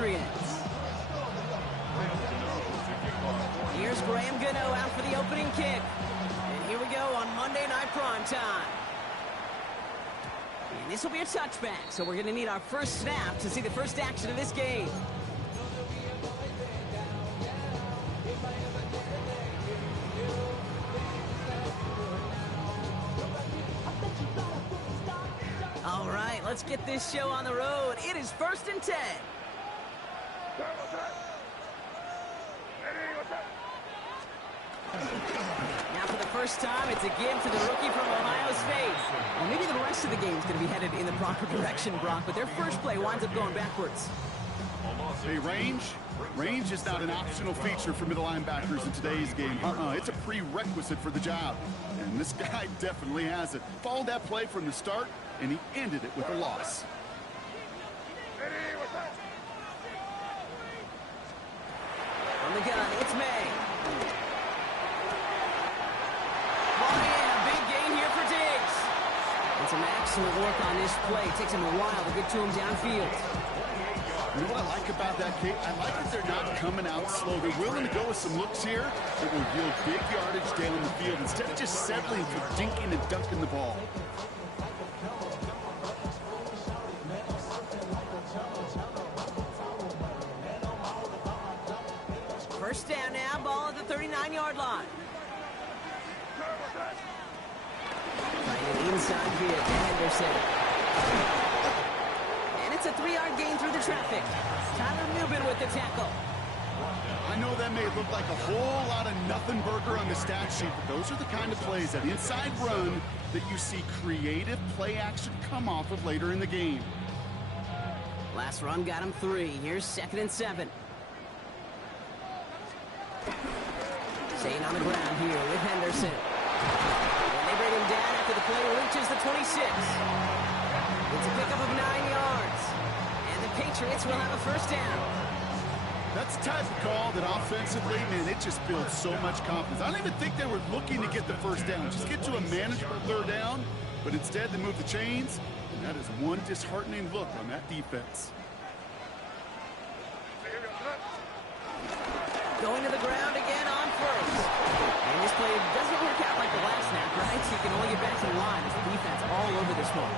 Patriots. Here's Graham Gano out for the opening kick. And here we go on Monday Night Primetime. And this will be a touchback, so we're going to need our first snap to see the first action of this game. All right, let's get this show on the road. It is 1st and 10. Now for the first time, it's a give to the rookie from Ohio State. Well, maybe the rest of the game is going to be headed in the proper direction, Brock, but their first play winds up going backwards. Hey, range is not an optional feature for middle linebackers in today's game. It's a prerequisite for the job. And this guy definitely has it. Followed that play from the start, and he ended it with a loss. On the gun, it's May. Oh, yeah, big gain here for Diggs. And some excellent work on this play. It takes him a while to get to him downfield. You know what I like about that, Kate? I like that they're not coming out slow. They're willing to go with some looks here that will yield big yardage down the field instead of just settling for dinking and dunking the ball. First down now, ball at the 39-yard line. Trying inside here to Henderson. And it's a 3-yard gain through the traffic. Tyler Newbin with the tackle. I know that may look like a whole lot of nothing burger on the stat sheet, but those are the kind of plays, that inside run, that you see creative play action come off of later in the game. Last run got him 3. Here's 2nd and 7. Staying on the ground here with Henderson. And they bring him down after the play reaches the 26. It's a pickup of 9 yards. And the Patriots will have a first down. That's the type of call that offensively, man, it just builds so much confidence. I don't even think they were looking to get the first down. Just get to a manageable 3rd down. But instead, they move the chains. And that is one disheartening look on that defense. Going to the ground again on first. And this play doesn't work out like the last snap, right? So you can only get back to the line as the defense all over this one.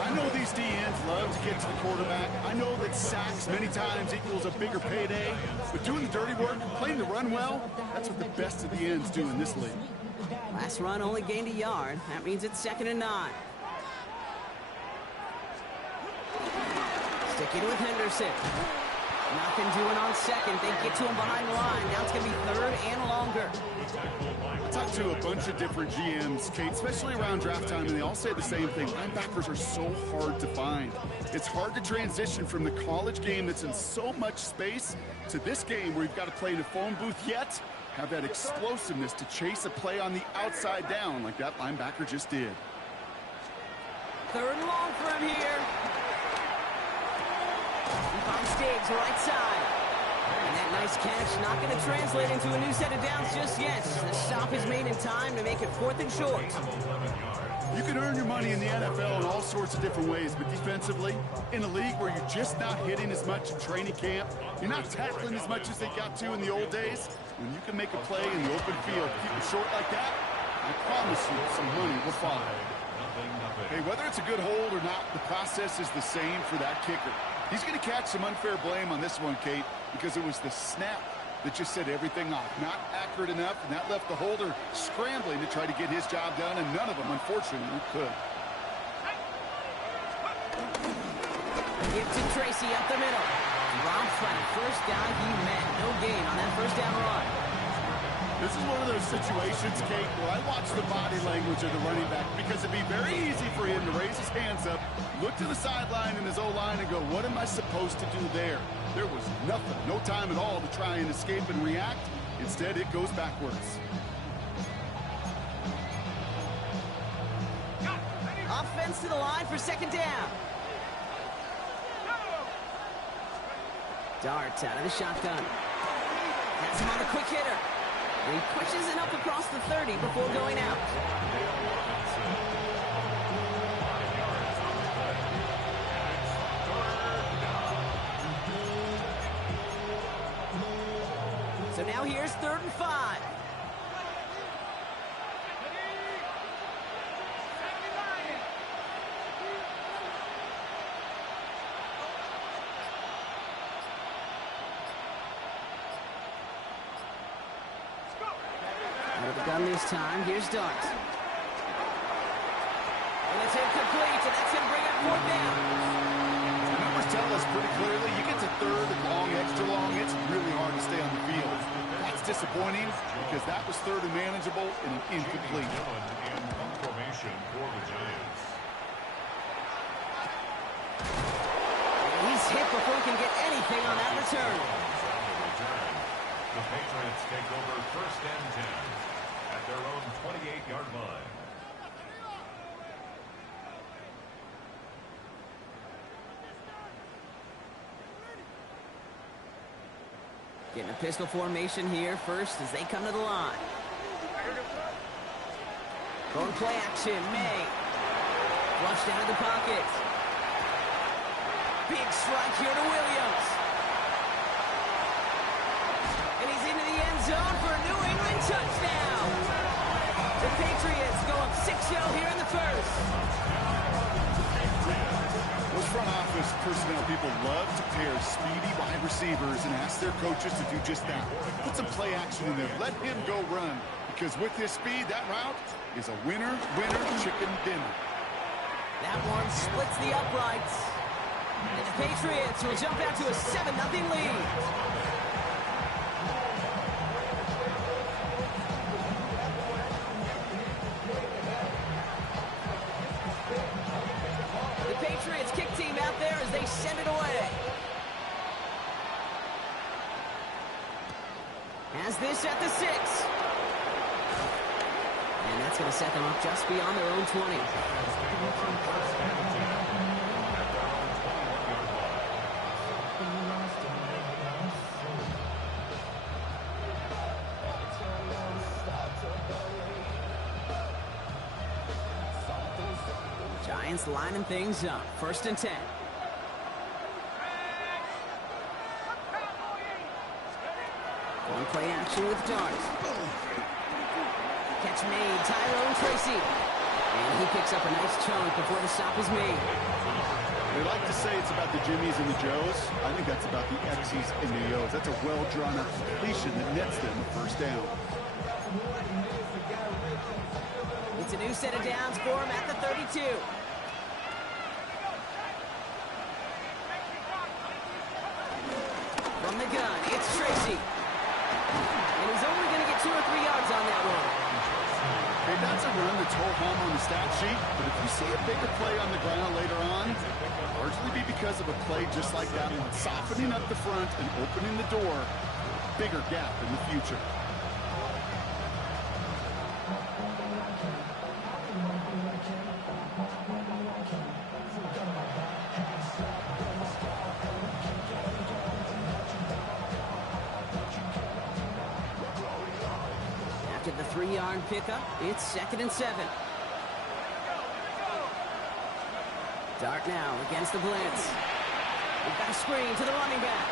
I know these DNs love to get to the quarterback. I know that sacks many times equals a bigger payday. But doing the dirty work, playing the run well, that's what the best of the ends do in this league. Last run only gained a yard. That means it's 2nd and 9. Sticking with Henderson. Nothing doing on 2nd. They get to him behind the line. Now it's going to be 3rd and longer. I talked to a bunch of different GMs, Kate, especially around draft time, and they all say the same thing. Linebackers are so hard to find. It's hard to transition from the college game that's in so much space to this game where you've got to play in a phone booth yet have that explosiveness to chase a play on the outside down like that linebacker just did. 3rd and long for him here. He finds Diggs right side. And that nice catch not going to translate into a new set of downs just yet. The stop is made in time to make it 4th and short. You can earn your money in the NFL in all sorts of different ways, but defensively, in a league where you're just not hitting as much in training camp, you're not tackling as much as they got to in the old days, when you can make a play in the open field, keep it short like that, I promise you some money will follow. Hey, whether it's a good hold or not, the process is the same for that kicker. He's going to catch some unfair blame on this one, Kate, because it was the snap that just set everything off. Not accurate enough, and that left the holder scrambling to try to get his job done, and none of them, unfortunately, could. Give to Tracy up the middle. Drops by the first guy he met. No gain on that first down run. This is one of those situations, Kate, where I watch the body language of the running back because it'd be very easy for him to raise his hands up, look to the sideline in his O-line and go, what am I supposed to do there? There was nothing, no time at all to try and escape and react. Instead, it goes backwards. Offense to the line for 2nd down. Darts out of the shotgun. Has him on the quick hitter. And he pushes it up across the 30 before going out. So now here's 3rd and 5. Out of the gun this time. Here's Dart. And it's incomplete, and that's going to bring up 4th down. The numbers tell us pretty clearly, you get to 3rd and long, extra long, it's really hard to stay on the field. That's disappointing because that was 3rd and manageable and an incomplete. Formation for the Giants. He's hit before he can get anything on that return. The Patriots take over 1st and 10 at their own 28-yard line. Getting a pistol formation here first as they come to the line. Going play action, May. Flushed out of the pocket. Big strike here to Williams. And he's into the end zone for a New England touchdown. The Patriots go up 6-0 here in the first. Those front office personnel people love to pair speedy wide receivers and ask their coaches to do just that. Put some play action in there. Let him go run. Because with his speed, that route is a winner, chicken dinner. That one splits the uprights. And the Patriots will jump out to a 7-0 lead. The Patriots kick team out there as they send it away. Has this at the 6. And that's going to set them up just beyond their own 20. Giants lining things up. 1st and 10. Going play action with Dart. Catch made, Tyrone Tracy. And he picks up a nice chunk before the stop is made. They like to say it's about the Jimmies and the Joes. I think that's about the X's and the O's. That's a well-drawn-up completion that nets them the 1st down. It's a new set of downs for him at the 32. From the gun, it's Tracy. And he's only going to get 2 or 3 yards on that one. Hey, that's a run that's ho-hum on the stat sheet, but if you see a bigger play on the ground later on, it'll largely be because of a play just like that one, softening up the front and opening the door, bigger gap in the future. After the 3-yard pickup, it's 2nd and 7. Dart now against the blitz. We've got a screen to the running back.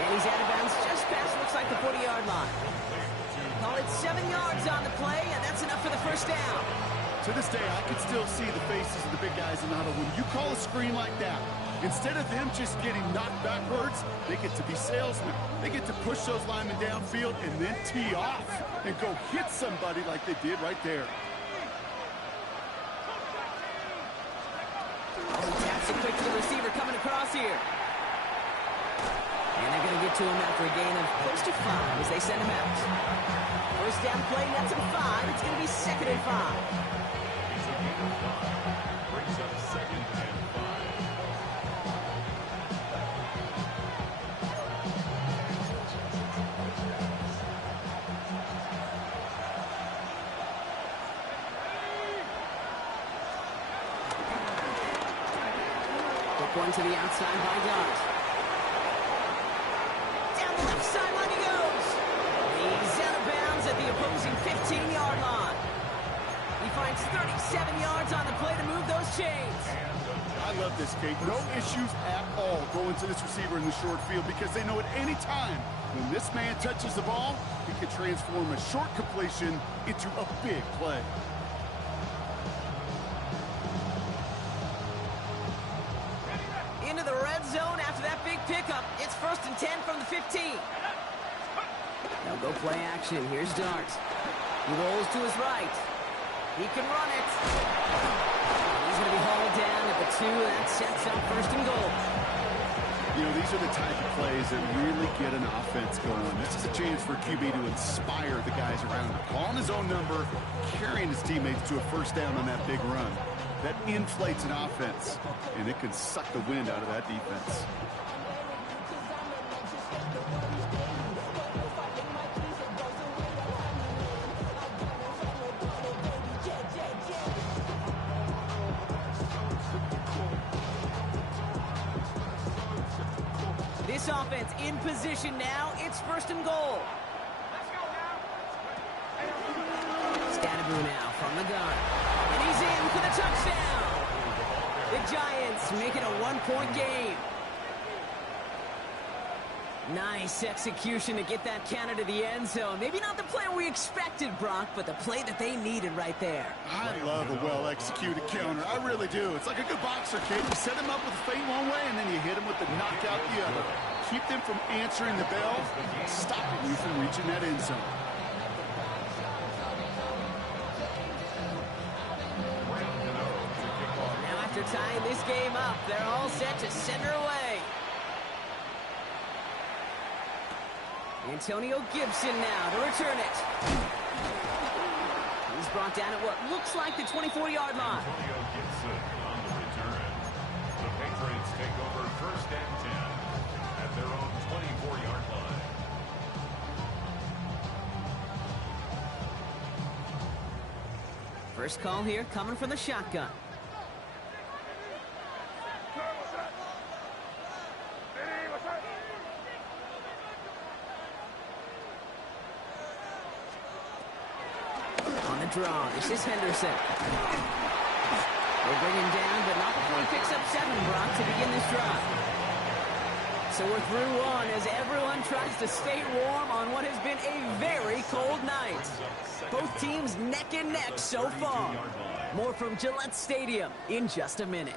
And he's out of bounds just past, looks like the 40-yard line. Call it 7 yards on the play, and that's enough for the 1st down. To this day, I can still see the faces of the big guys in the huddle. When you call a screen like that, instead of them just getting knocked backwards, they get to be salesmen. They get to push those linemen downfield and then tee off and go hit somebody like they did right there. Oh, he taps it quick to the receiver coming across here. And they're going to get to him after a gain of close to 5 as they send him out. 1st down play, nets him 5. It's going to be 2nd and 5. Brings up 2nd and 5. Quick one to the outside by Dart. Down the left sideline he goes. He's out of bounds at the opposing 15-yard line. He finds 37 yards on the play to move those chains. I love this, Kate. No issues at all going to this receiver in the short field because they know at any time when this man touches the ball, he can transform a short completion into a big play. Into the red zone after that big pickup. It's 1st and 10 from the 15. Now go play action. Here's Dart. He rolls to his right. He can run it. He's going to be hauled down at the 2. That sets up 1st and goal. You know, these are the type of plays that really get an offense going. This is a chance for QB to inspire the guys around him. Calling his own number, carrying his teammates to a 1st down on that big run. That inflates an offense, and it can suck the wind out of that defense. This offense in position now. It's 1st and goal. Scatterboo now from the gun. And he's in for the touchdown. The Giants make it a 1-point game. Nice execution to get that counter to the end zone. Maybe not the play we expected, Brock, but the play that they needed right there. I love a well-executed counter. I really do. It's like a good boxer, kid. You set him up with a feint one way, and then you hit him with the knockout the other. Keep them from answering the bell, stopping you from reaching that end zone. Now after tying this game up, they're all set to send her away. Antonio Gibson now to return it. He's brought down at what looks like the 24-yard line. Antonio Gibson on the return. The Patriots take over 1st and 10 at their own 24-yard line. First call here coming from the shotgun. On the draw, this is Henderson. They bring him down, but not before he picks up 7, Brock, to begin this drive. So we're through 1 as everyone tries to stay warm on what has been a very cold night. Both teams neck and neck so far. More from Gillette Stadium in just a minute.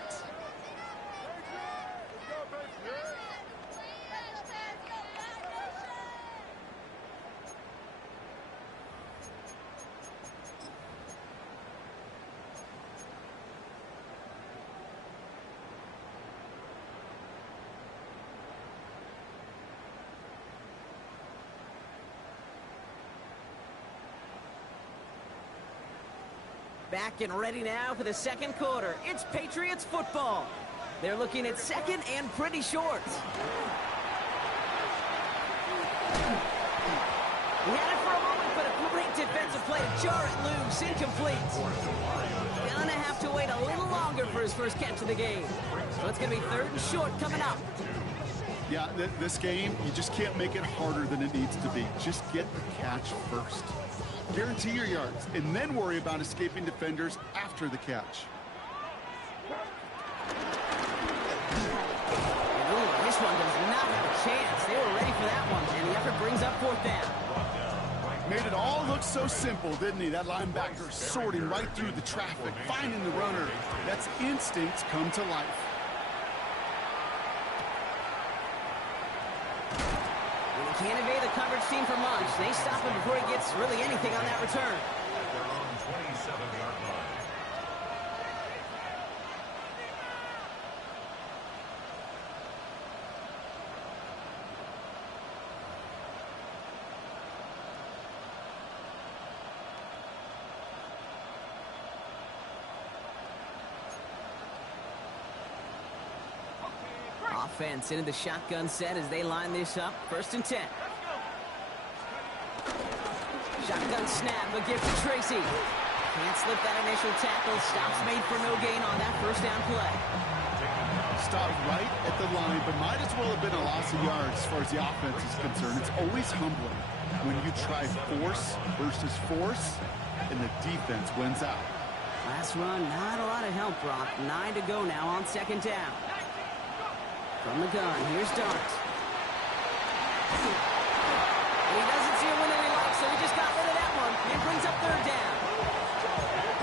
Back and ready now for the 2nd quarter. It's Patriots football. They're looking at 2nd and pretty short. He had it for a moment, but a great defensive play to jar it loose. Incomplete. Gonna have to wait a little longer for his first catch of the game. So it's gonna be 3rd and short coming up. Yeah, this game, you just can't make it harder than it needs to be. Just get the catch first. Guarantee your yards, and then worry about escaping defenders after the catch. Ooh, this one does not have a chance. They were ready for that one, and the effort brings up 4th down. Made it all look so simple, didn't he? That linebacker sorting right through the traffic, finding the runner. That's instincts come to life. Can't evade the coverage team for much. They stop him before he gets really anything on that return. At their own 27-yard line. Offense into the shotgun set as they line this up. 1st and 10. Shotgun snap, but give to Tracy. Can't slip that initial tackle. Stops made for no gain on that 1st down play. Stopped right at the line, but might as well have been a loss of yards as far as the offense is concerned. It's always humbling when you try force versus force, and the defense wins out. Last run, not a lot of help, Brock. 9 to go now on second down. From the gun, here's Dart. He doesn't see a winner he likes, so he just got rid of that one. It brings up third down.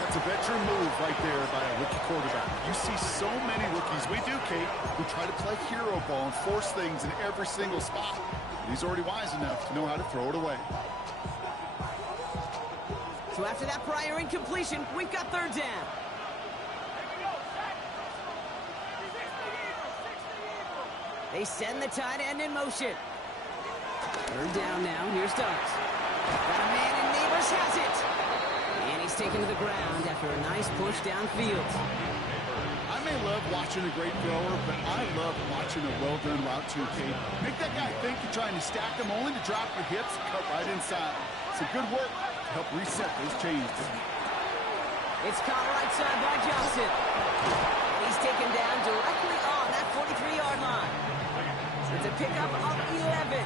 That's a veteran move right there by a rookie quarterback. You see so many rookies, we do, Kate, who try to play hero ball and force things in every single spot. And he's already wise enough to know how to throw it away. So after that prior incompletion, we've got third down. They send the tight end in motion. Third down now. Here's Dart. Got a man, and Neighbors has it. And he's taken to the ground after a nice push downfield. I may love watching a great thrower, but I love watching a well-done route too, Kate. Make that guy think you're trying to stack him, only to drop your hips and cut right inside. It's a good work to help reset those chains. It's caught right side by Johnson. He's taken down directly on that 43-yard line. It's a pickup of 11,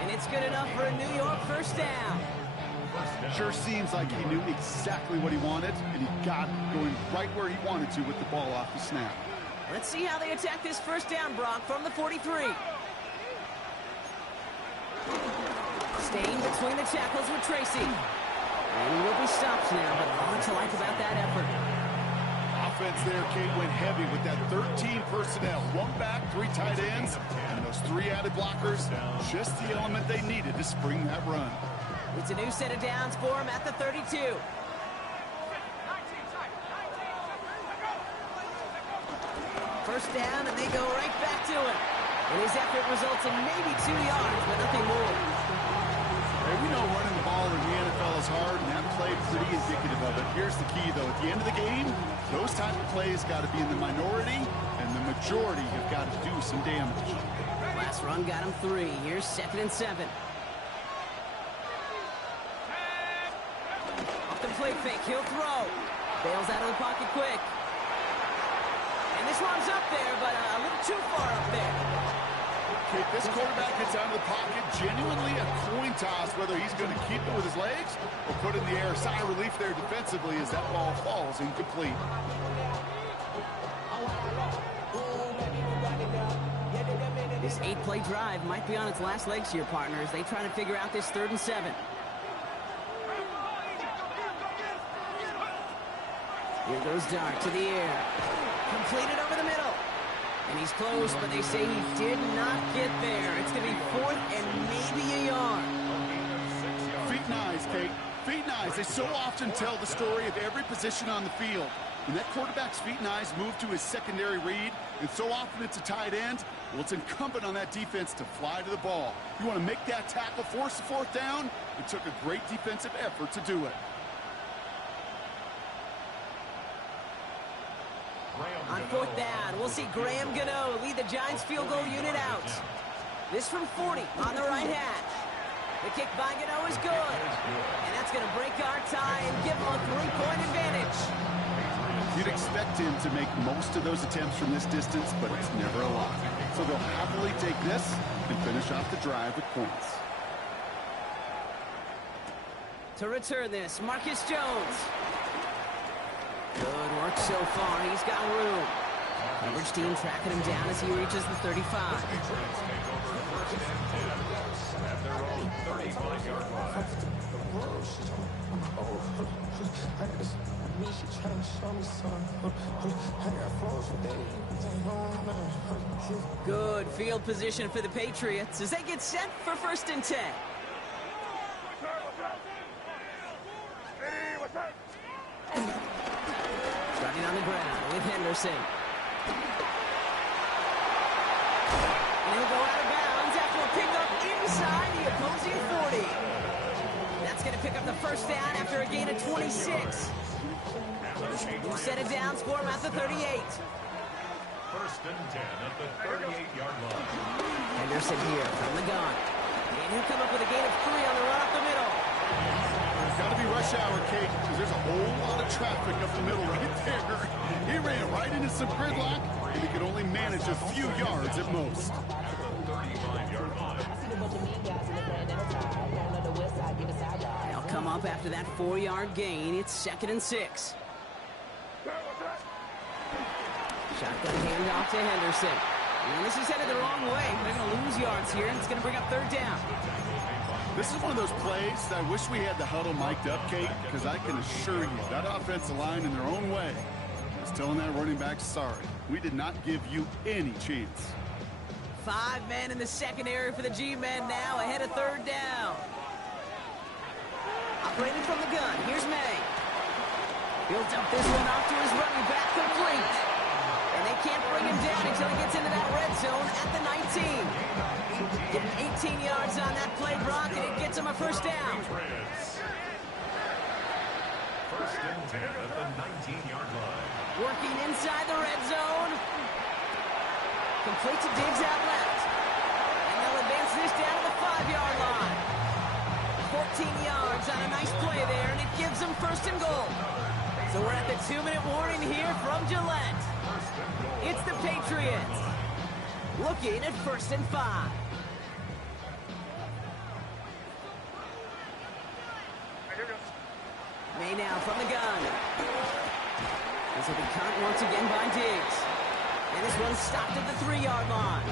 and it's good enough for a New York first down. Sure seems like he knew exactly what he wanted, and he got it going right where he wanted to with the ball off the snap. Let's see how they attack this first down, Brock, from the 43. Staying between the tackles with Tracy. And he will be stopped now, but all to like about that effort. Offense there, Kate, went heavy with that 13 personnel. 1 back, 3 tight ends, and those 3 added blockers. Just the element they needed to spring that run. It's a new set of downs for him at the 32. First down, and they go right back to him. And his effort results in maybe 2 yards, but nothing more. Hey, we know running the ball in the NFL is hard, and that play pretty indicative of it. Here's the key, though. At the end of the game, those type of plays got to be in the minority, and the majority have got to do some damage. Last run got him 3. Here's 2nd and 7. Off the play fake, he'll throw. Bails out of the pocket quick. And this one's up there, but a little too far up there. Okay, this quarterback gets out of the pocket, genuinely a coin toss, whether he's going to keep it with his legs or put it in the air. Sigh of relief there defensively as that ball falls incomplete. This 8-play drive might be on its last legs here, partners. They try to figure out this 3rd and 7. Here goes Dart to the air. Completed over the middle. And he's close, but they say he did not get there. It's going to be 4th and maybe a yard. Feet and eyes, Kate. Feet and eyes. They so often tell the story of every position on the field. When that quarterback's feet and eyes move to his secondary read, and so often it's a tight end, well, it's incumbent on that defense to fly to the ball. You want to make that tackle, force the 4th down? It took a great defensive effort to do it. On 4th down, we'll see Graham Gano lead the Giants field goal unit out. This from 40 on the right hash. The kick by Gano is good. And that's going to break our tie and give him a 3-point advantage. You'd expect him to make most of those attempts from this distance, but it's never a lot. So they'll happily take this and finish off the drive with points. To return this, Marcus Jones. Good work so far. He's got room. Coverage team tracking him down as he reaches the 35. Good field position for the Patriots as they get set for 1st and 10. Starting on the ground with Henderson. And he'll go out of bounds after a pickup inside the opposing 40. That's going to pick up the first down after a gain of 26. We'll set it down for him at the 38. 1st and 10 at the 38-yard line. Henderson here from the gun. And he'll come up with a gain of 3 on the run up the middle. It's got to be rush hour, Kate, because there's a whole lot of traffic up the middle right there. He ran right into some gridlock, and he could only manage a few yards at most. At the 35-yard line. They'll come up after that 4-yard gain. It's 2nd and 6. Hand off to Henderson. And this is headed the wrong way. They're going to lose yards here, and it's going to bring up third down. This is one of those plays that I wish we had the huddle mic'd up, Kate, because I can assure you that offensive line in their own way is telling that running back, sorry, we did not give you any chance. 5 men in the secondary for the G-men now, ahead of third down. Operating from the gun, here's May. Builds up this one off to his running back, complete. And they can't bring him down until he gets into that red zone at the 19. Getting 18 yards on that play, Brock, and it gets him a first down. First and 10 at the 19-yard line. Working inside the red zone. Complete to Diggs out left. And they'll advance this down to the 5-yard line. 14 yards on a nice play there, and it gives them first and goal. So we're at the 2-minute warning here from Gillette. It's the Patriots looking at first and 5. May now from the gun. This will be caught once again by Diggs. And this one's stopped at the 3-yard line.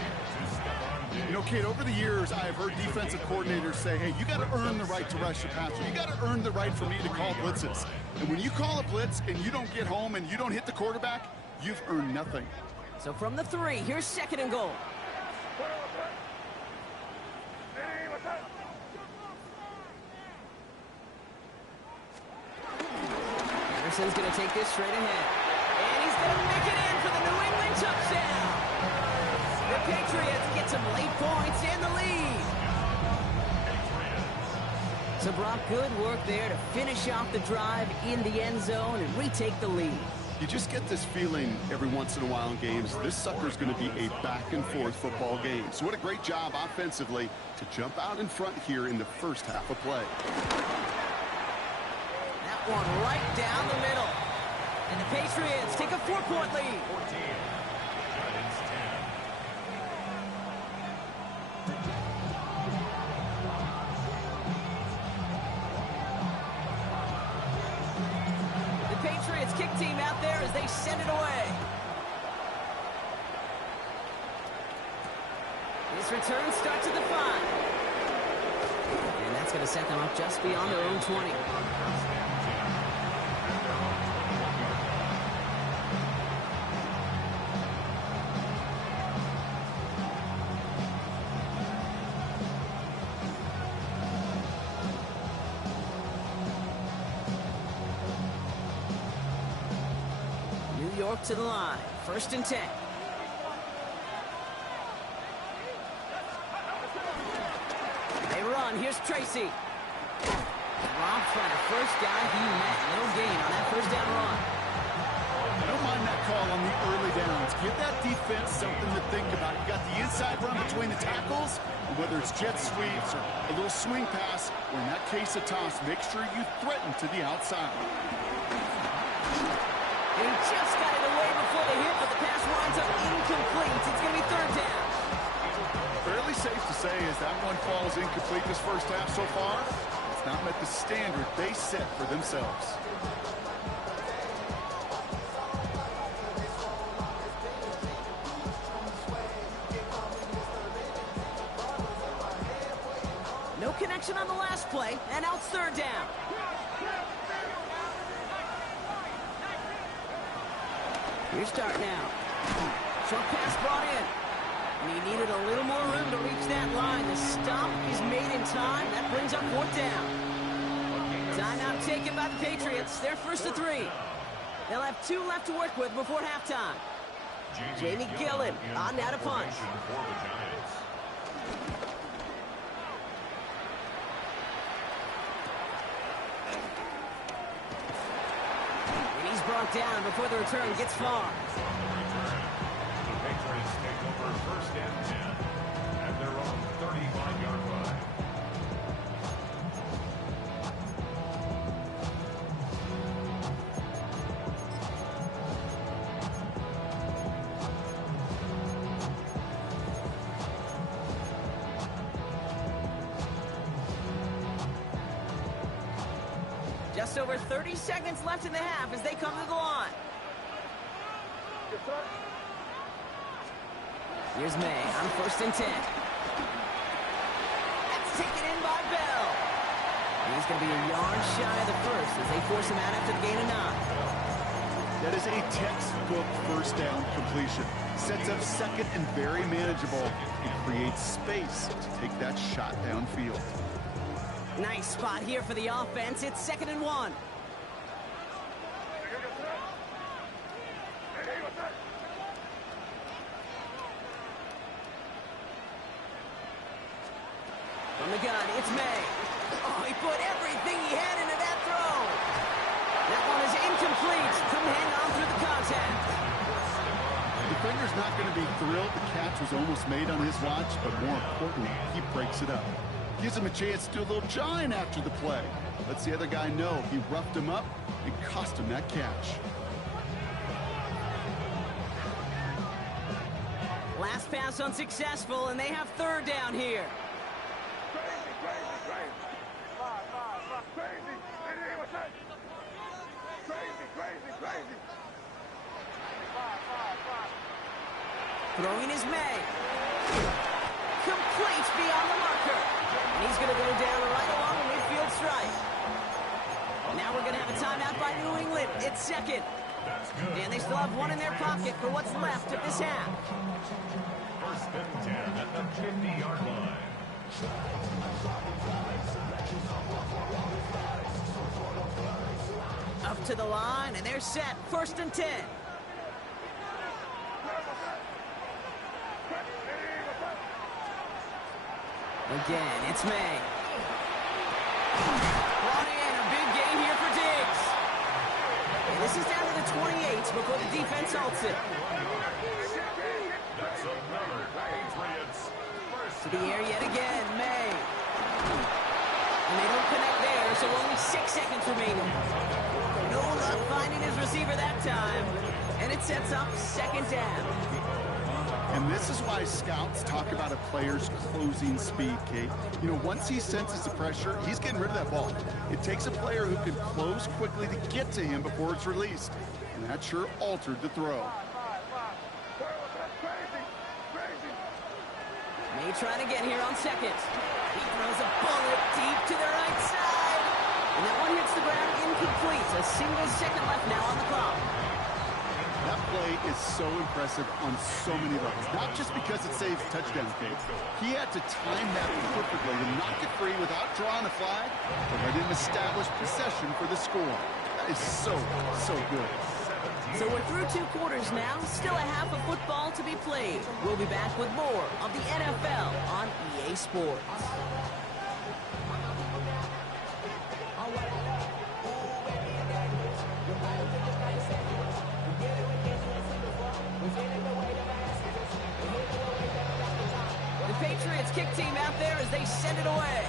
You know, Kate, over the years, I've heard defensive coordinators say, hey, you got to earn the right to rush the passer. You got to earn the right for me to call blitzes. And when you call a blitz and you don't get home and you don't hit the quarterback, you've earned nothing. So from the 3, here's second and goal. Anderson's going to take this straight ahead. And he's going to make it in for the New England touchdown. The Patriots get some late points in the lead. So Brock, good work there to finish off the drive in the end zone and retake the lead. You just get this feeling every once in a while in games, this sucker's going to be a back-and-forth football game. So what a great job offensively to jump out in front here in the first half of play. That one right down the middle. And the Patriots take a 4-point lead. 14. Giants 10. The Patriots kick team out there as they send it away. This return starts at the 5. And that's going to set them up just beyond their own 20. New York to the line. First and 10. They run. Here's Tracy. Rob trying to first guy he met. No gain on that first down run. I don't mind that call on the early downs. Give that defense something to think about. You got the inside run between the tackles, and whether it's jet sweeps or a little swing pass, or in that case a toss, make sure you threaten to the outside. And he just got it away before the hit, but the pass winds up incomplete. It's going to be third down. Fairly safe to say as that one falls incomplete this first half so far, it's not met the standard they set for themselves. No connection on the last play, and now it's third down. Here's start now. Short pass brought in. And he needed a little more room to reach that line. The stop is made in time. That brings up fourth down. Timeout taken by the Patriots. They're first to 3. They'll have 2 left to work with before halftime. Jamie Gillen on now to punt. And he's brought down before the return gets far. The Patriots take over first and 10 at their own 35-yard line. Just over 30 seconds left in the half as they come to the line. Here's May on 1st and 10. That's taken in by Bell. He's going to be a yard shy of the first as they force him out after the gain of 9. That is a textbook first down completion. Sets up second and very manageable. It creates space to take that shot downfield. Nice spot here for the offense. It's 2nd and 1. From the gun, it's May. Oh, he put everything he had into that throw. That one is incomplete. Couldn't hang on through the contact. The defender's not going to be thrilled. The catch was almost made on his watch, but more importantly, he breaks it up. Gives him a chance to do a little jawing after the play. Lets the other guy know he roughed him up and cost him that catch. Last pass unsuccessful, and they have 3rd down here. Throwing is May. Complete beyond the marker. And he's going to go down right along the midfield stripe. Now we're going to have a timeout by New England. It's 2nd. And they still have 1 in their pocket for what's left of this half. 1st and 10 at the 50-yard line. Up to the line, and they're set. 1st and 10. Again, it's May. Brought in a big gain here for Diggs. And this is down to the 28 before the defense halts it. That's another Patriots. To the air yet again, May. And they don't connect there, so only 6 seconds remaining. No luck finding his receiver that time. And it sets up 2nd down. And this is why scouts talk about a player's closing speed, Kate. You know, once he senses the pressure, he's getting rid of that ball. It takes a player who can close quickly to get to him before it's released. And that sure altered the throw. May trying to get here on 2nd. He throws a bullet deep to the right side. And that one hits the ground incomplete. A single second left now on the clock. That play is so impressive on so many levels. Not just because it saves touchdown, Kate. He had to time that perfectly to knock it free without drawing a flag, but let him establish possession for the score. That is so good. So we're through 2 quarters now. Still a half of football to be played. We'll be back with more of the NFL on EA Sports. The Patriots kick team out there as they send it away.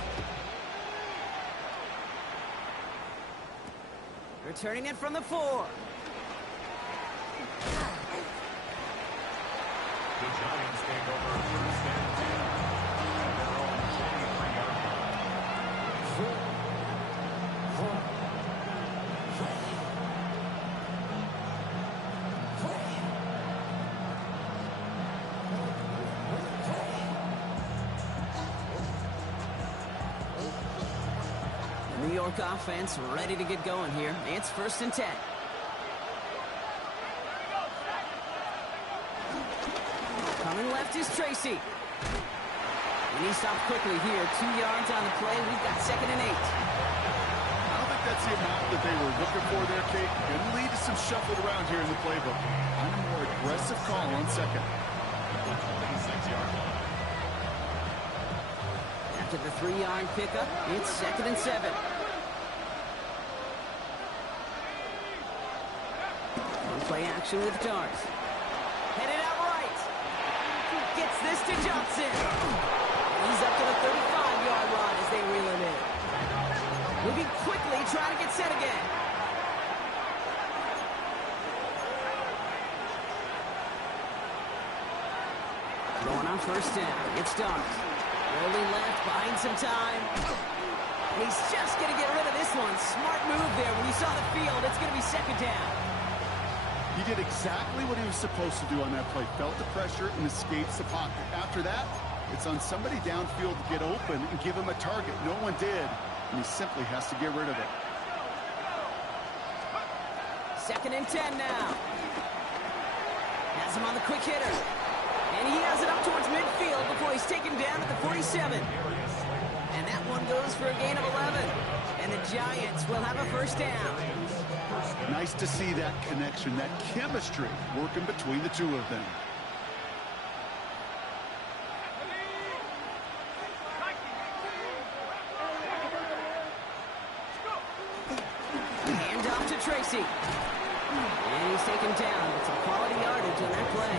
Returning it from the 4. The Giants take over 1st and 10 at their own 23-yard The New York offense ready to get going here. It's 1st and 10. Coming left is Tracy. And he stopped quickly here. 2 yards on the play. We've got 2nd and 8. I don't think that's the amount that they were looking for there, Kate. Going to lead to some shuffled around here in the playbook. I'm a more aggressive call on 2nd. After the 3-yard pickup, it's 2nd and 7. Play action with Dart. Headed out right. Gets this to Johnson. He's up to the 35-yard line as they reel him in. Moving quickly, trying to get set again. Going on 1st down. It's Dart. Rolling left, buying some time. And he's just going to get rid of this one. Smart move there. When you saw the field, it's going to be 2nd down. He did exactly what he was supposed to do on that play. Felt the pressure and escapes the pocket. After that, it's on somebody downfield to get open and give him a target. No one did, and he simply has to get rid of it. 2nd and 10 now. Has him on the quick hitter. And he has it up towards midfield before he's taken down at the 47. And that one goes for a gain of 11. And the Giants will have a first down. Nice to see that connection, that chemistry working between the two of them. Hand off to Tracy. And he's taken down. It's a quality yardage on that play.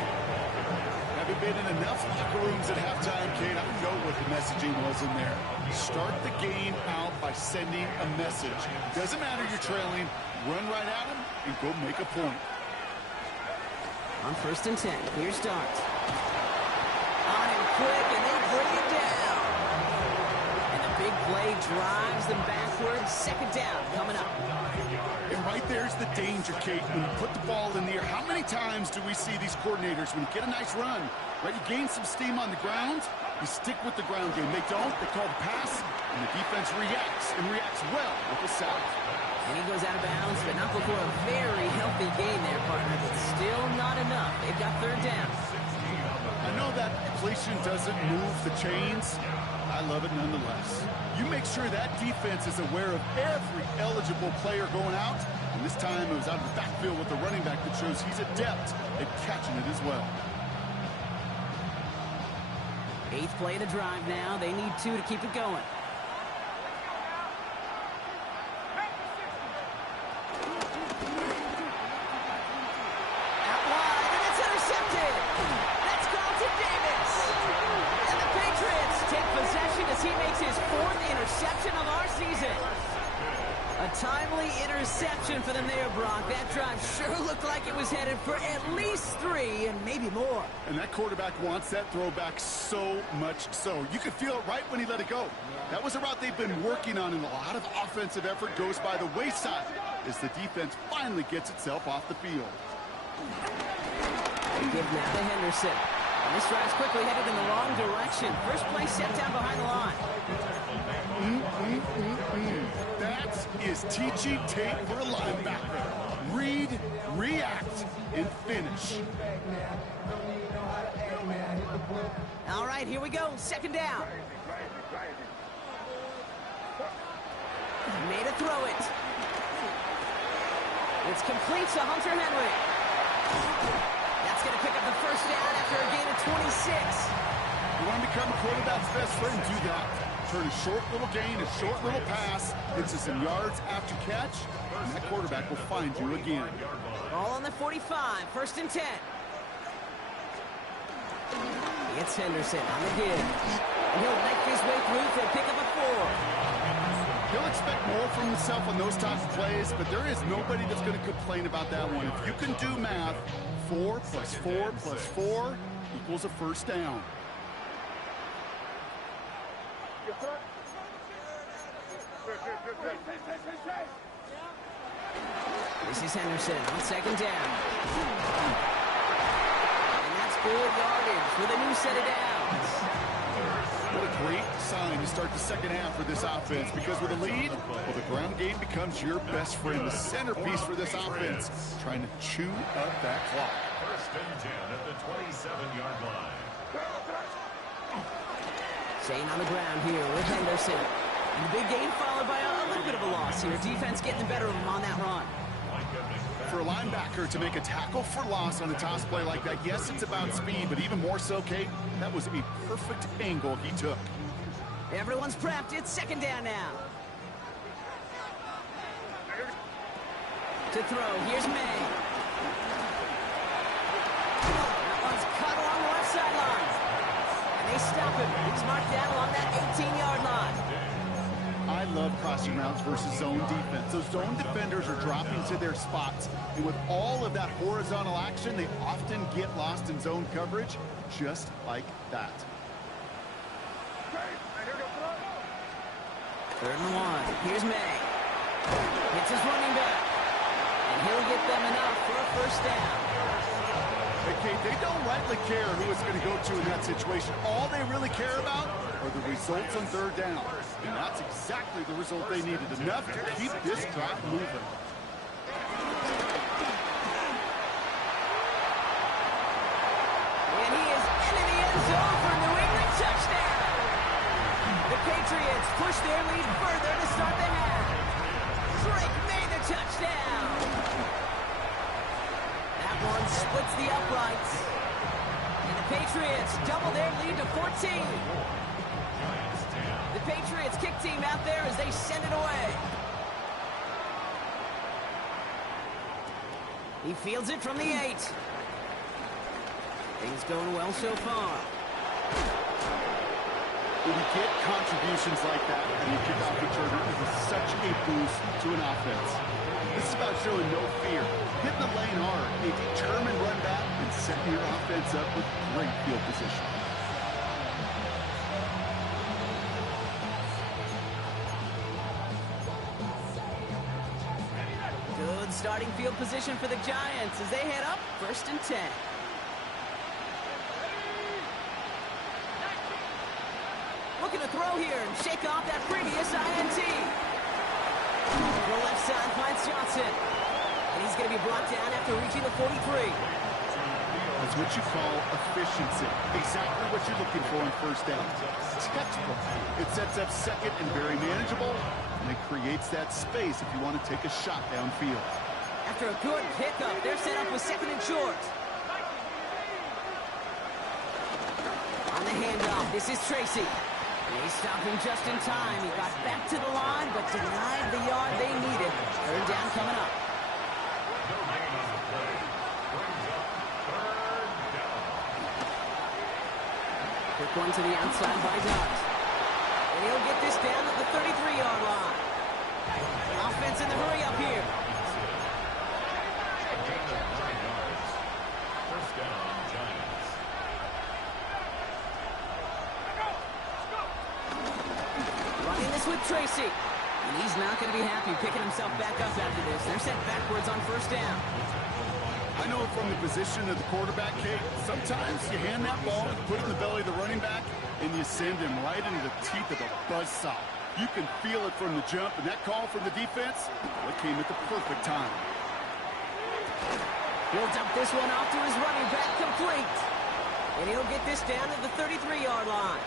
Having been in enough locker rooms at halftime, Kate, I know what the messaging was in there. Start the game out by sending a message. Doesn't matter you're trailing, run right at them and go make a point. On 1st and 10, clear start. On him quick, and they bring him down. And the big play drives them backwards. 2nd down coming up. And right there's the danger, Kate. When you put the ball in the air, how many times do we see these coordinators, when you get a nice run, right, you gain some steam on the ground, you stick with the ground game. They don't, they call the pass, and the defense reacts, and reacts well with the sack. And he goes out of bounds, but not before a very healthy gain there, partner, but still not enough. They've got 3rd down. I know that completion doesn't move the chains. I love it nonetheless. You make sure that defense is aware of every eligible player going out. And this time it was out of the backfield with the running back that shows he's adept at catching it as well. 8th play of the drive now. They need 2 to keep it going. Out wide, and it's intercepted. That's Carlton Davis. And the Patriots take possession as he makes his 4th interception of our season. A timely interception for them there, Brock. That drive sure looked like it was headed for at least 3 and maybe more. And that quarterback wants that throwback so much so. You could feel it right when he let it go. That was a route they've been working on, and a lot of offensive effort goes by the wayside as the defense finally gets itself off the field. They give now to Henderson. And this drive's quickly headed in the wrong direction. First play set down behind the line. That is teaching tape for a linebacker. Read, react, and finish. All right, here we go. 2nd down. Made a throw it. It's complete to Hunter Henry. That's going to pick up the first down after a gain of 26. You want to become a quarterback's best friend, do that. Turn a short little gain, a short little pass into some yards after catch, and that quarterback will find you again. Ball on the 45, 1st and 10. It's Henderson on the give. And he'll make his way through for a pick up a 4. He'll expect more from himself on those types of plays, but there is nobody that's going to complain about that one. If you can do math, 4 plus 4 plus 4 equals a first down. This is Henderson on 2nd down. And that's good yardage with a new set of downs. What a great sign to start the second half for this offense, because with a lead, well, the ground game becomes your best friend, the centerpiece for this offense, trying to chew up that clock. 1st and 10 at the 27-yard line. Staying on the ground here with Henderson. And the big gain followed by a little bit of a loss here. Defense getting the better of him on that run. For a linebacker to make a tackle for loss on a toss play like that, yes, it's about speed, but even more so, Kate, that was a perfect angle he took. Everyone's prepped. It's 2nd down now. To throw. Here's May. That one's cut along the left sideline. And they stop him. He's marked down along that 18-yard line. I love crossing routes versus zone defense. Those zone defenders are dropping to their spots. And with all of that horizontal action, they often get lost in zone coverage, just like that. 3rd and 1. Here's May. Hits his running back. And He'll get them enough for a first down. Hey, Kate, they don't rightly care who it's going to go to in that situation. All they really care about are the results on third down. And that's exactly the result they needed, enough to keep this drive moving. And he is into the end zone for a New England touchdown. The Patriots push their lead further to start the half. Drake made the touchdown. That one splits the uprights. And the Patriots double their lead to 14. The Patriots kick team out there as they send it away. He fields it from the 8. Things going well so far. When you get contributions like that and you kickoff returner, it is such a boost to an offense. This is about showing no fear, hitting the lane hard, a determined run back, and setting your offense up with great field position. Good starting field position for the Giants as they head up 1st and 10. Looking to throw here and shake off that previous INT. The left side finds Johnson. And he's going to be brought down after reaching the 43. That's what you call efficiency. Exactly what you're looking for on first down. Textbook. It sets up second and very manageable, and it creates that space if you want to take a shot downfield. After a good pickup, they're set up with 2nd and short. On the handoff, this is Tracy. And he stopped him just in time. He got back to the line, but denied the yard they needed. 3rd down coming up. Quick one to the outside by Dart. And he'll get this down at the 33-yard line. Offense in the hurry up here. First down, Giants. Running this with Tracy. And he's not going to be happy picking himself back up after this. They're sent backwards on 1st down. I know from the position of the quarterback, Kate, sometimes you hand that ball, put it in the belly of the running back, and you send him right into the teeth of a buzzsaw. You can feel it from the jump, and that call from the defense, it came at the perfect time. He'll dump this one off to his running back, complete. And he'll get this down at the 33-yard line.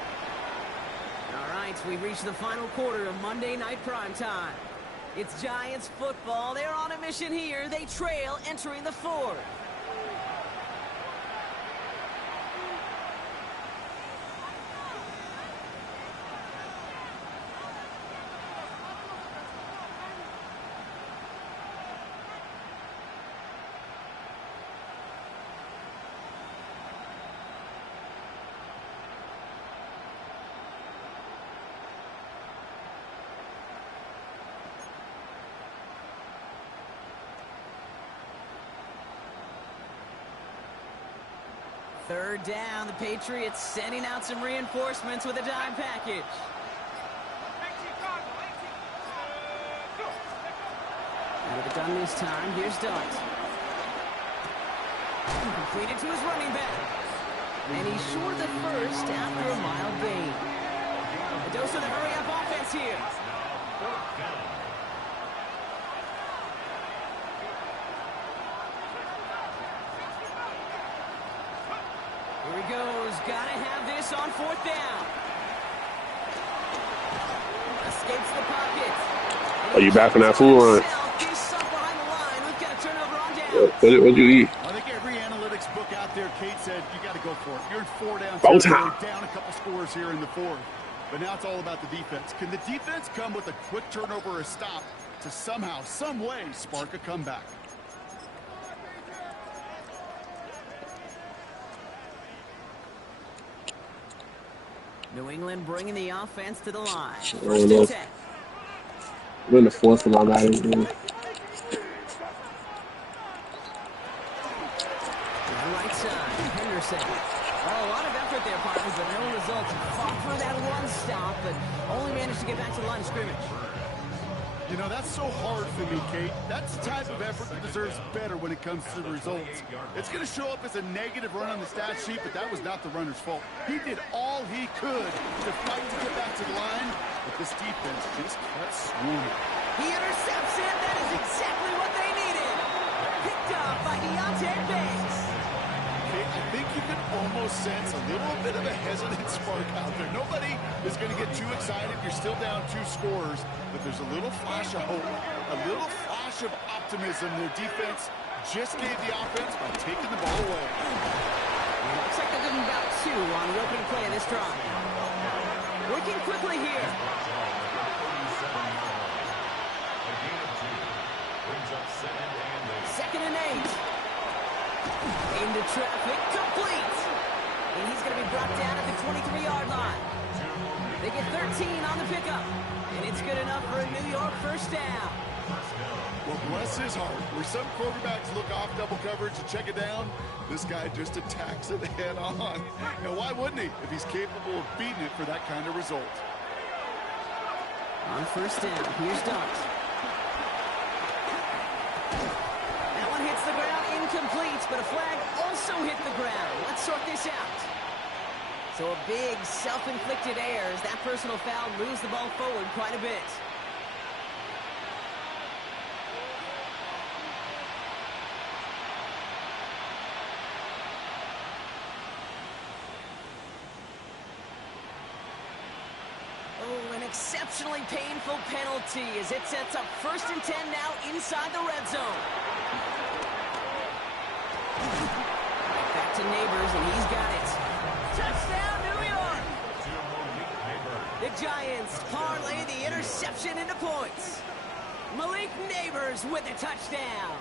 All right, we've reached the final quarter of Monday Night Primetime. It's Giants football. They're on a mission here. They trail entering the 4th. Third down, the Patriots sending out some reinforcements with a dime package. Out of the gun this time, here's Dart. Completed to his running back. And he's short the first after a mild gain. A dose of the hurry-up offense here. Here he goes. Gotta have this on 4th down. Escapes the pocket. Are you back from that food run? He's sunk behind the line. We've got a turnover on down. What'd you eat? I think every analytics book out there, Kate said, you got to go for it. You're in 4 down. Bow tie. Down a couple scores here in the 4th. But now it's all about the defense. Can the defense come with a quick turnover or a stop to somehow, some way, spark a comeback? New England bringing the offense to the line. I don't First know. and 10. I'm in the 4th for my Madden game. On the right side, Henderson. Oh, a lot of effort there, partners, but no results. Fought for that one stop, but only managed to get back to the line of scrimmage. You know, that's so hard for me, Kate. That's the type of effort that deserves better when it comes to the results. It's going to show up as a negative run on the stat sheet, but that was not the runner's fault. He did all he could to fight to get back to the line, but this defense just kept swarming. He intercepts it. That is exactly what they needed. Picked up by Deontay Banks. I think you can almost sense a little bit of a hesitant spark out there. Nobody is going to get too excited. You're still down 2 scores, but there's a little flash of hope, a little flash of optimism. Their defense just gave the offense by taking the ball away. Looks like they're getting about 2 on the opening play of this drive. Working quickly here. Second and 8. Into traffic, complete. And he's going to be brought down at the 23-yard line. They get 13 on the pickup. And it's good enough for a New York first down. Well, bless his heart. Where some quarterbacks look off double coverage and check it down, this guy just attacks it head on. Now, why wouldn't he if he's capable of beating it for that kind of result? On first down, here's Dart. That one hits the ground, incomplete, but a flag also hit the ground. Let's sort this out. So a big self-inflicted error as that personal foul moves the ball forward quite a bit. Oh, an exceptionally painful penalty as it sets up first and 10 now inside the red zone. Right back to Neighbors, and he's got it. Touchdown, New York! The Giants parlay the interception into points. Malik Neighbors with a touchdown.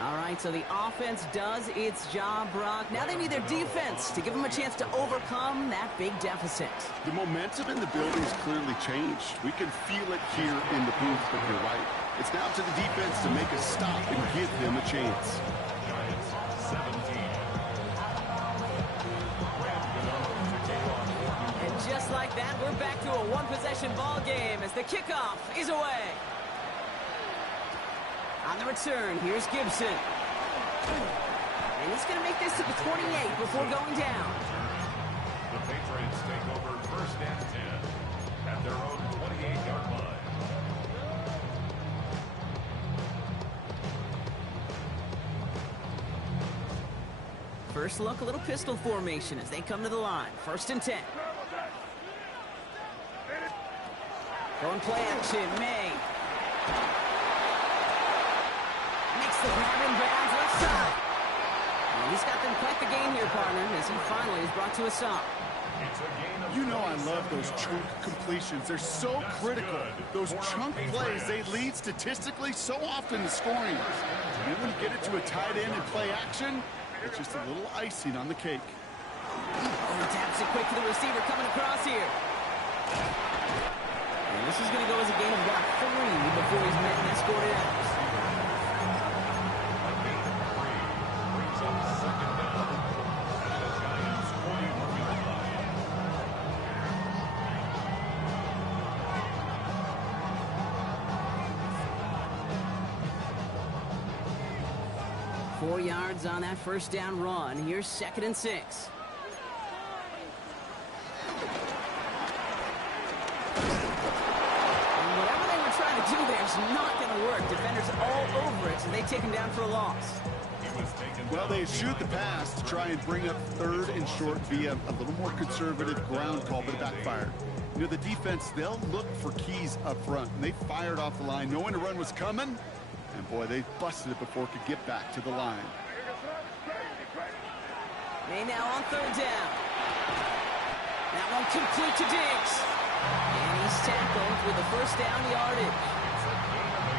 All right, so the offense does its job, Brock. Now they need their defense to give them a chance to overcome that big deficit. The momentum in the building's clearly changed. We can feel it here in the booth, but you're right. It's now to the defense to make a stop and give them a chance. Giants 17. And just like that, we're back to a one-possession ball game as the kickoff is away. On the return, here's Gibson. And he's going to make this to the 28 before going down. The Patriots take over first and 10 at their own 28-yard line. First look, a little pistol formation as they come to the line. First and 10. Going play action, May. Makes the grab in bounds left side. And he's got them quite the game here, partner, as he finally is brought to a stop. You know I love those chunk completions. They're so critical. Those chunk plays, they lead statistically so often to scoring. And then when you get it to a tight end and play action, it's just a little icing on the cake. Oh, he taps it quick to the receiver coming across here. And this is going to go as a gain of about 3 before he's met and escorted out. A gain of 3 brings up second down at the Giants' 41-yard line. 4 yards on that first down run. Here's second and 6. And whatever they were trying to do there is not going to work. Defenders all over it, so they take him down for a loss. Well, they shoot the pass to try and bring up third and short via a little more conservative ground call, but it backfired. You know, the defense, they'll look for keys up front, and they fired off the line knowing the run was coming. And boy, they busted it before it could get back to the line. May now on third down. That one complete to Diggs. And he's tackled with the first down yardage.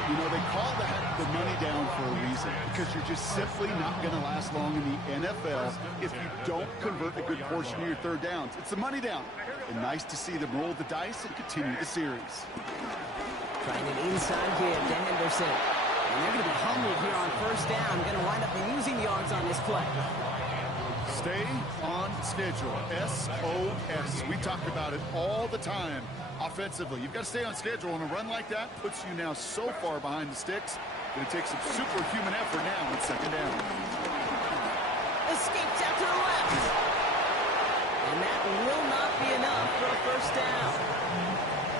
You know, they call that the money down for a reason, because you're just simply not going to last long in the NFL if you don't convert a good portion of your third downs. It's the money down. And nice to see them roll the dice and continue the series. Trying an inside give to Henderson. And they're going to be humbled here on first down. Going to wind up losing yards on this play. Stay on schedule. SOS. We talk about it all the time. Offensively, you've got to stay on schedule, and a run like that puts you now so far behind the sticks. Going to take some superhuman effort now on second down. Escapes out to the left. And that will not be enough for a first down.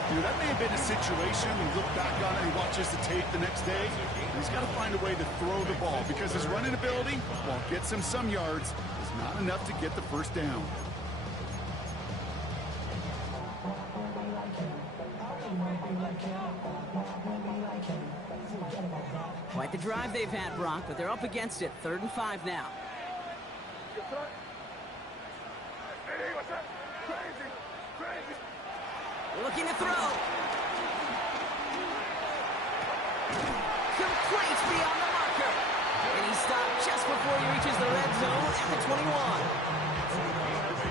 You know, that may have been a situation when you look back on it and he watches the tape the next day. He's got to find a way to throw the ball because his running ability, while it gets him some yards, is not enough to get the first down. Quite the drive they've had, Brock, but they're up against it. 3rd and 5 now. Looking to throw. Complete beyond the marker. And he stopped just before he reaches the red zone at the 21.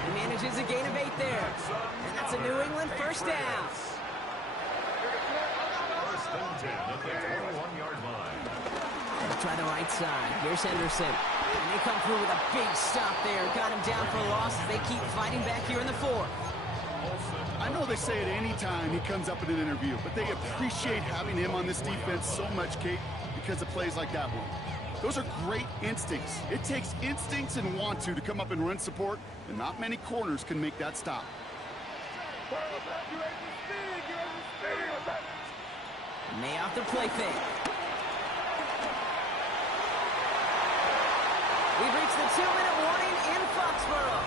He manages a gain of 8 there. And that's a New England first down. First and 10 at the 21-yard line. They'll try the right side. Here's Henderson. And they come through with a big stop there. Got him down for a loss. They keep fighting back here in the 4th. I know they say it any time he comes up in an interview, but they appreciate having him on this defense so much, Kate, because of plays like that one. Those are great instincts. It takes instincts and want to come up and run support, and not many corners can make that stop. May off the play fake. We've reached the 2-minute warning in Foxborough.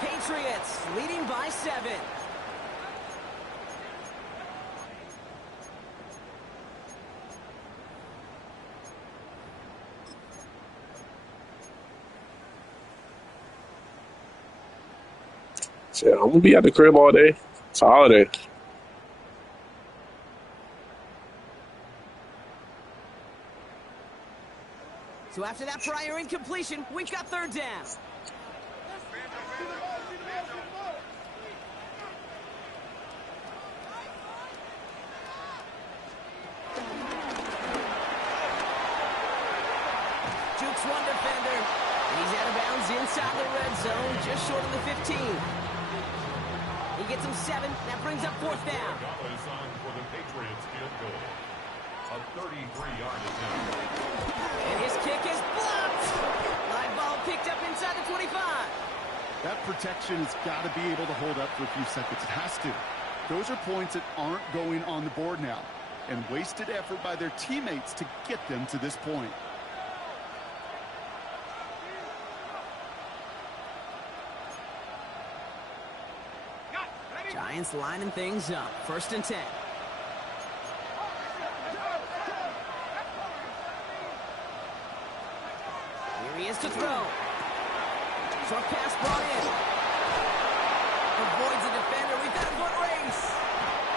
Patriots leading by 7. Shit, I'm gonna be at the crib all day. It's a holiday. So after that prior incompletion, we've got 3rd down. Jukes one defender. He's out of bounds inside the red zone, just short of the 15. He gets him 7. That brings up 4th down. Is on for the Patriots field goal. A 33-yard attempt. And his kick is blocked. Live ball picked up inside the 25. That protection has got to be able to hold up for a few seconds. It has to. Those are points that aren't going on the board now, and wasted effort by their teammates to get them to this point. Giants lining things up. 1st and 10. Here he is to throw. Short pass brought in. Avoids the defender. We've got a foot race.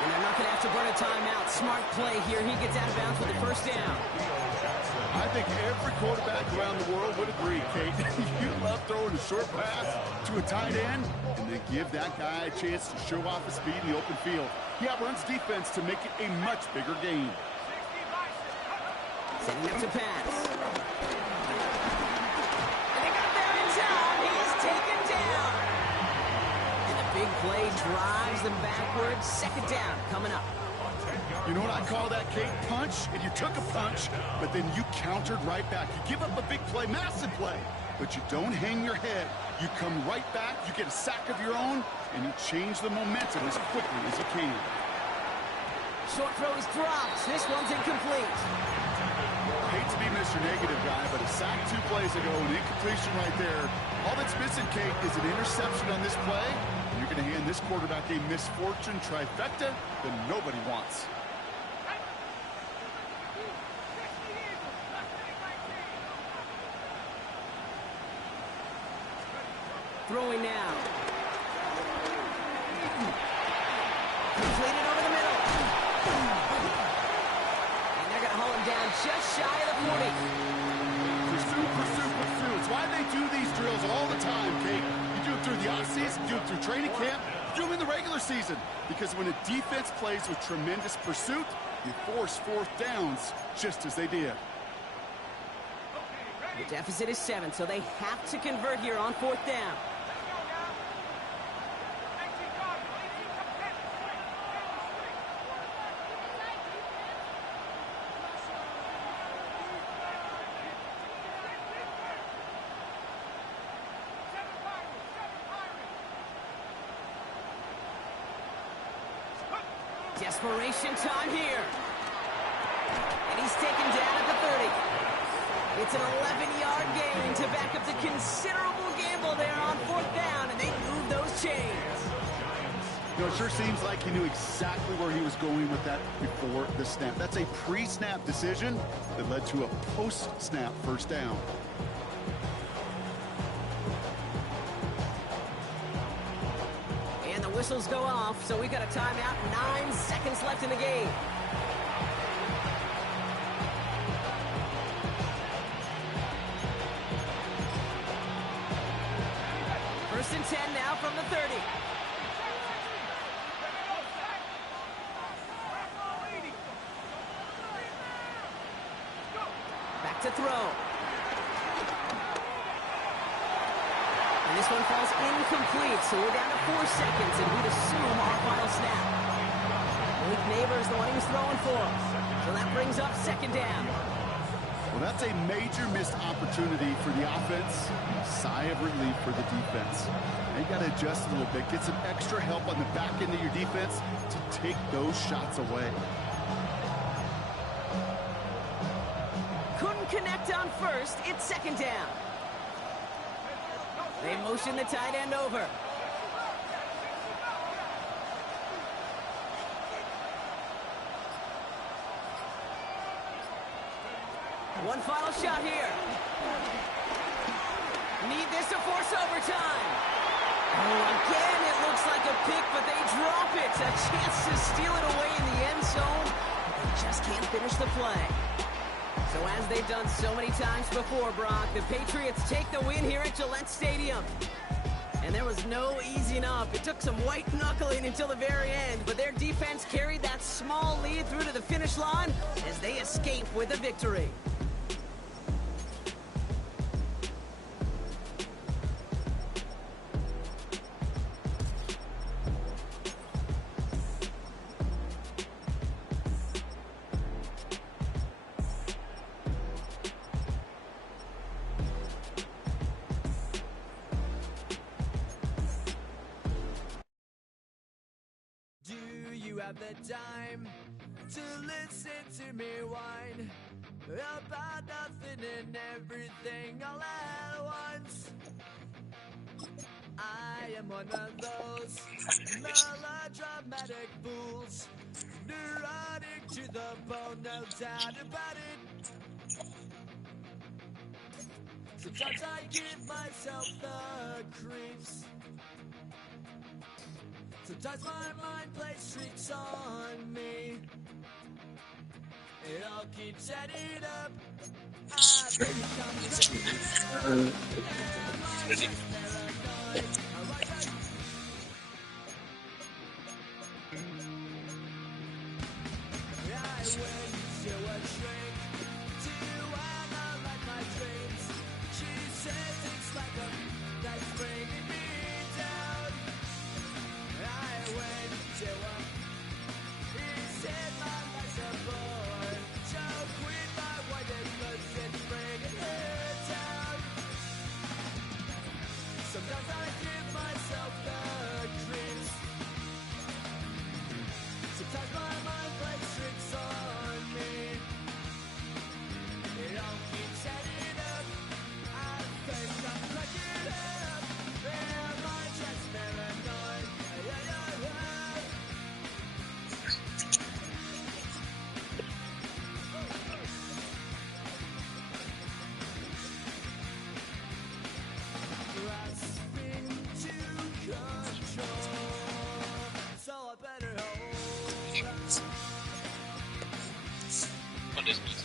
And they're not going to have to burn a timeout. Smart play here. He gets out of bounds with the first down. I think every quarterback around the world would agree, Kate. You love throwing a short pass to a tight end and then give that guy a chance to show off his speed in the open field. He outruns defense to make it a much bigger gain. Setting up to pass. And they got there in time. He's taken down. And the big play drives them backwards. 2nd down coming up. You know what I call that, Kate? Punch, and you took a punch, but then you countered right back. You give up a big play, massive play, but you don't hang your head. You come right back, you get a sack of your own, and you change the momentum as quickly as you can. Short throw is dropped. This one's incomplete. Hate to be Mr. Negative guy, but a sack 2 plays ago, an incompletion right there. All that's missing, Kate, is an interception on this play, and you're going to hand this quarterback a misfortune trifecta that nobody wants. Throwing now. Completed over the middle. And they're going to haul him down just shy of the 40. Pursue, pursue, pursue. It's why they do these drills all the time, Kate. You do it through the offseason, you do it through training camp, you do them in the regular season. Because when a defense plays with tremendous pursuit, you force 4th downs just as they did. The deficit is 7, so they have to convert here on 4th down. Desperation time here. And he's taken down at the 30. It's an 11-yard gain to back up the considerable gamble there on 4th down, and they move those chains. You know, it sure seems like he knew exactly where he was going with that before the snap. That's a pre-snap decision that led to a post-snap first down. And the whistles go off, so we got a timeout, 9 seconds left in the game. First and 10 now from the 30. Back to throw. And this one falls incomplete, so we're down to 4 seconds, and we'd assume our final snap. Malik Neighbors the one he was throwing for. So that brings up 2nd down. Well, that's a major missed opportunity for the offense. Sigh of relief for the defense. Now you got to adjust a little bit, get some extra help on the back end of your defense to take those shots away. Couldn't connect on first. It's 2nd down. They motion the tight end over. One final shot here. Need this to force overtime. Oh, again, it looks like a pick, but they drop it. A chance to steal it away in the end zone. They just can't finish the play. So as they've done so many times before, Brock, the Patriots take the win here at Gillette Stadium. And there was no easing up. It took some white knuckling until the very end, but their defense carried that small lead through to the finish line as they escape with a victory. The time to listen to me whine about nothing and everything all at once. I am one of those melodramatic fools, neurotic to the bone, no doubt about it. Sometimes I give myself the creeps. Sometimes my mind plays tricks on me. It all keeps adding up. I've become I went to a shrink to analyze my dreams. She says it's like a that's bringing me down. I went to a he said my life's a bore. Joke with my wife because it's bringing her down. Sometimes I give myself the creeps. Sometimes my mind plays tricks on me. It all keeps adding up. I think I'm cracking up. Am I just paranoid? Grasping to control. So I better hold on. What is this?